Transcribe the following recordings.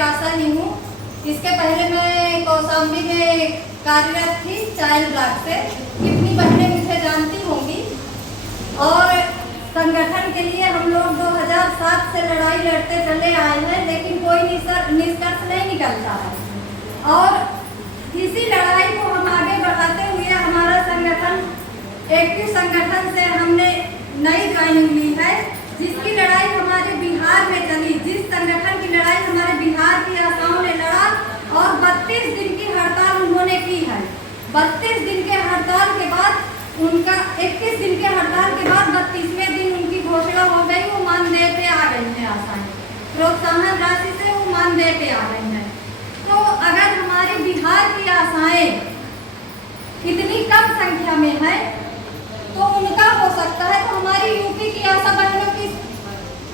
एक आशा ही हूँ। इसके पहले मैं कौशाम्बी में कार्यरत थी चाइल्ड ब्लॉक से। कितनी बहनें मुझे जानती होंगी। और संगठन के लिए हम लोग 2007 से लड़ाई लड़ते चले आए हैं, लेकिन कोई निष्कर्ष नहीं निकलता है। और इसी लड़ाई को हम आगे बढ़ाते हुए हमारा संगठन एक्टिव संगठन से हमने नई ज्वाइनिंग ली है, जिसकी लड़ाई हमारे बिहार में चली। जिस संगठन की लड़ाई हमारे बिहार की आशाओं ने लड़ा और 32 दिन की हड़ताल उन्होंने की है। 32 दिन के हड़ताल के बाद उनका 21 दिन के हड़ताल के बाद 32वें दिन उनकी घोषणा हो गई। वो मानदेय पे आ गई है आशाएं, प्रोत्साहन राशि से वो मानदेय पे आ गई है। तो अगर हमारे बिहार की आशाएं इतनी कम संख्या में है तो उनका हो सकता है तो हमारी यूपी की आशा बहनों की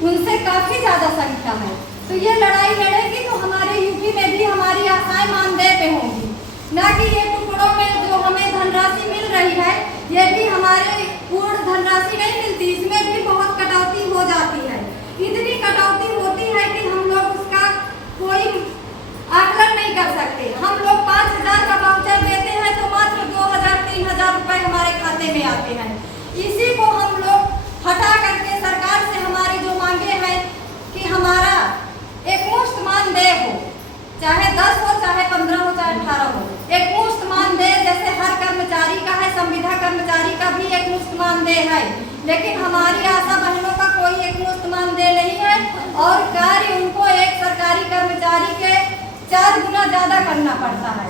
उनसे काफी ज्यादा संख्या है। तो ये लड़ाई लड़ेगी तो हमारे यूपी में भी हमारी आशाएं मानदेय पे होंगी, ना कि ये टुकड़ों में जो हमें धनराशि मिल रही है ये भी हमारे पूर्ण धनराशि नहीं मिलती। इसमें भी बहुत कटौती हो जाती है। इतनी कटौती होती है कि हम लोग उसका कोई आकलन नहीं कर सकते। हम लोग 5,000 का वाउचर देते हैं तो मात्र 2,000-3,000 रुपए हमारे खाते में आते हैं। इसी को हम लोग हटा करके सरकार से हमारी जो मांगे हैं कि हमारा एक मुश्त मानदेय हो, चाहे 10 हो, चाहे 15 हो, चाहे 18 हो, एक मुश्त मानदेय जैसे हर कर्मचारी का है। संविदा कर्मचारी का भी एक मुश्त मानदेय है, लेकिन हमारी आशा बहनों का कोई एक मुश्त मानदेय नहीं है और कार्य उनको एक सरकारी कर्मचारी के 4 गुना ज्यादा करना पड़ता है।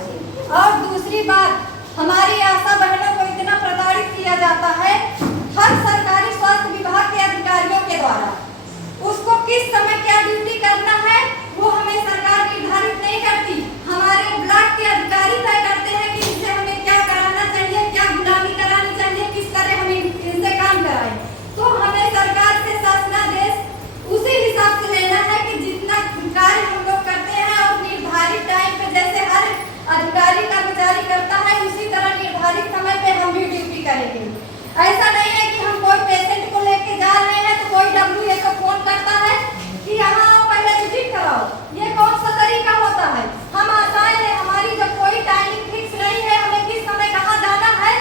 और दूसरी बात, हमारी आशा बहनों को इतना प्रताड़ित किया जाता है हर सरकारी स्वास्थ्य विभाग के अधिकारियों के द्वारा। उसको किस समय क्या ड्यूटी करना है वो हमें सरकार निर्धारित नहीं करती। हमारे ब्लॉक के अधिकारी तय करते हैं कि इनसे हमें क्या कराना चाहिए, क्या गुलामी करानी चाहिए, किस तरह हमें इनसे काम कराएं। तो हमें सरकार से शासनादेश उसी हिसाब से लेना है कि जितना कार्य हम लोग करते हैं और निर्धारित टाइम पे जैसे हर अधिकारी कर्मचारी करता है उसी तरह निर्धारित समय पे हम भी ड्यूटी करेंगे। ऐसा नहीं है कि हम कोई पेशेंट को लेके जा रहे हैं तो कोई WHO को फोन करता है कि यहाँ आओ पहले विजिट कराओ। ये कौन सा तरीका होता है? हम आशाएं हैं, हमारी जब कोई टाइमिंग फिक्स नहीं है, हमें किस समय कहाँ जाना है,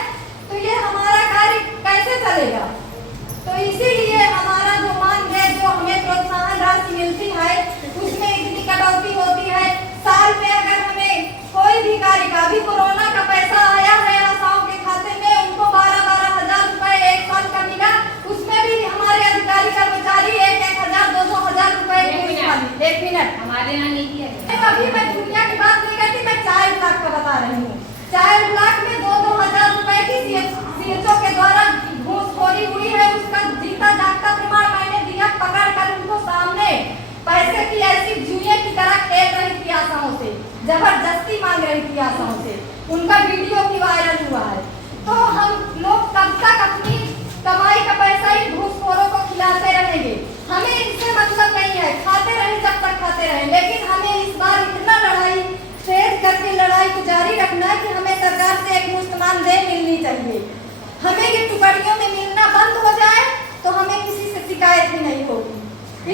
तो ये हमारा कार्य कैसे चलेगा? तो इसीलिए हमारा जो मानदेय जो हमें प्रोत्साहन राशि मिलती है उसमें इतनी कटौती होती है। साल में अगर हमें कोई भी कार्य का, अभी कोरोना का पैसा आया है आशाओं के खाते में, उनको 12-12 हजार रुपए एक साल का मिला। उसमें भी हमारे अधिकारी कर्मचारी 1,000, 2,000 रुपए। एक मिनट, हमारे यहाँ नहीं किया। अभी मैं दुनिया की बात नहीं करती, मैं चाइल्ड ब्लॉक का बता रही हूँ। चाइल्ड ब्लॉक में 2-2 हजार रुपए की CHO के द्वारा घूसखोरी हुई है। उसका जीता जागता प्रमाण मैंने दिया, पकड़ कर उनको सामने पैसे की ऐसी जुए की तरह खेल रही थी आशाओं से, जबरदस्ती मांग रही थी आशाओं से। उनका वीडियो भी वायरल हुआ है। तो हम लोग कब तक अपनी कमाई का पैसा ही घूसखोरों को खिलाते रहेंगे? हमें इनसे मतलब नहीं है, खाते रहे जब तक खाते रहे, लेकिन हमें इस बार इतना लड़ाई तेज करके लड़ाई को जारी रखना है कि हमें सरकार से एक मुश्त मानदेय मिलनी चाहिए। हमें ये टुकड़ियों में मिलना बंद हो जाए तो हमें किसी से शिकायत भी नहीं होगी।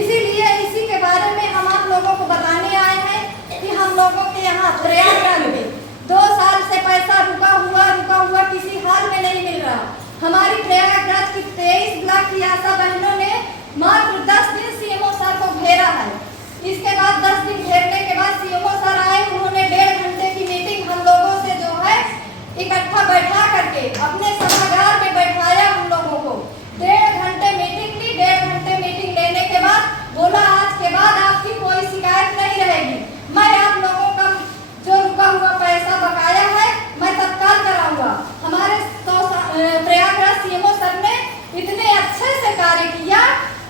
इसीलिए इसी के बारे में हम आप लोगों को बताने आए हैं कि हम लोगों के यहाँ प्रयागराज में 2 साल से पैसा रुका हुआ किसी हाल में नहीं मिल रहा। हमारी प्रयागराज की 23 ब्लॉक की आशा बहनों ने मात्र 10 दिन CMO सर को घेरा है। इसके बाद 10 दिन घेरने के बाद CMO सर आए, उन्होंने 1.5 घंटे की मीटिंग हम लोगों से जो है इकट्ठा बैठा करके अपने सभागार में बैठाया। हम लोगों को 1.5 घंटे मीटिंग ली। 1.5 घंटे मीटिंग लेने के बाद बोला आज के बाद आपकी कोई शिकायत नहीं रहेगी। मैं आप लोगों का जो रुका हुआ पैसा बकाया है मैं तत्काल कराऊंगा। हमारे प्रयागराज CMO सर ने इतने अच्छे से कार्य किया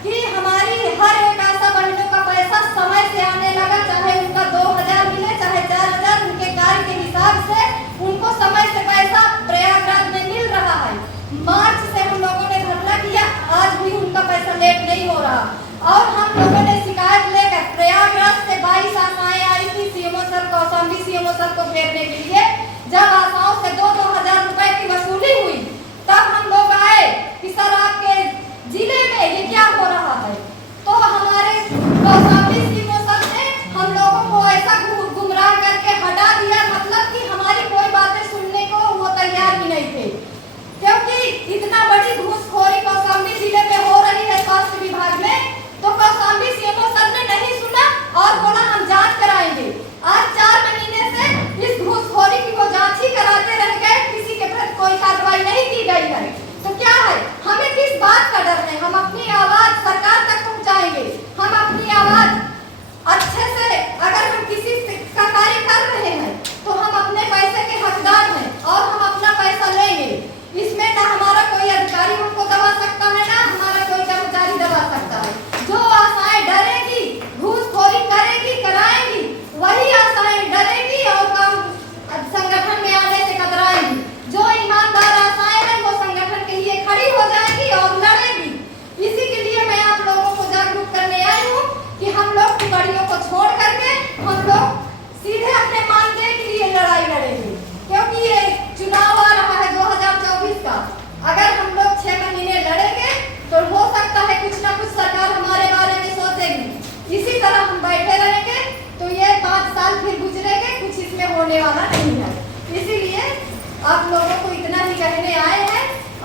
कि हमारी हर एक आशा बहनों का पैसा समय से आने लगा। चाहे उनका 2,000 मिले, चाहे 4,000, उनके कार्य के हिसाब से उनको समय से पैसा प्रयागराज में मिल रहा है। मार्च से हम लोगों ने धरना किया, आज भी उनका पैसा लेट नहीं हो रहा। और हम लोगों ने शिकायत लेकर प्रयागराज से 22 आशाएं आई थी CMO sir, Kaushambi CMO sir को घेरने के लिए। जब आशाओं से 2-2 हजार रुपए की वसूली हुई तब हम लोग आए कि सर आपके जिले में ये क्या हो रहा है। तो हमारे कौशाम्बी CMO सर ने हम लोगों को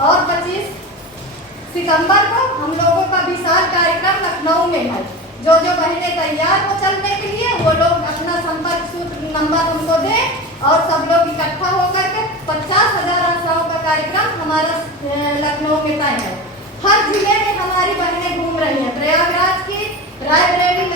और 25 सितंबर को हम लोगों का विशाल कार्यक्रम लखनऊ में है। जो बहनें तैयार हो चलने के लिए वो लोग अपना संपर्क सूत्र नंबर हमको दें और सब लोग इकट्ठा होकर के 50,000 आशाओं का कार्यक्रम हमारा लखनऊ में तय है। हर जिले में हमारी बहनें घूम रही हैं। प्रयागराज की रायबरेली